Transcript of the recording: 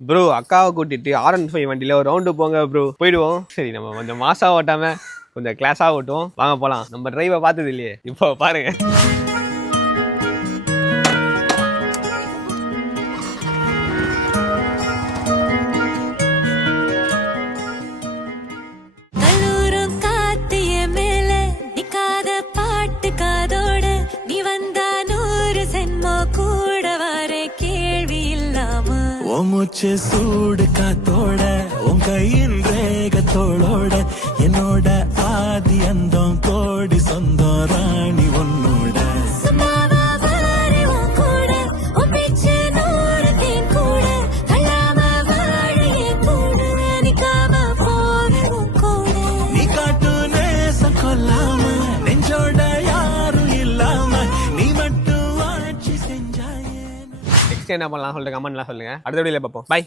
Bro அக்காவை கூட்டிட்டு R15 வண்டியில ஒரு ரவுண்டு போங்க ப்ரோ. போயிடுவோம். சரி நம்ம கொஞ்சம் மாசா ஓட்டாம கொஞ்சம் கிளாஸா ஓட்டுவோம். வாங்க போலாம். நம்ம டிரைவை பார்த்தது இல்லையே, இப்போ பாருங்க. மூச்சு சூடு காத்தோட உன் கையின் ரேகத்தோளோட என்னோட ஆதி அந்தம் கோடி சொந்தம் ராணி உன்னோட நீ காட்டு நேசம் கொல்லாம நெஞ்சோட யாரும் இல்லாம நீ மட்டும் ஆட்சி செஞ்சாயே. நெக்ஸ்ட் என்ன பண்ணலாம் சொல்லிட்டு கமெண்ட்லாம் சொல்லுங்க. அடுத்த வீடியோல பார்ப்போம். பை.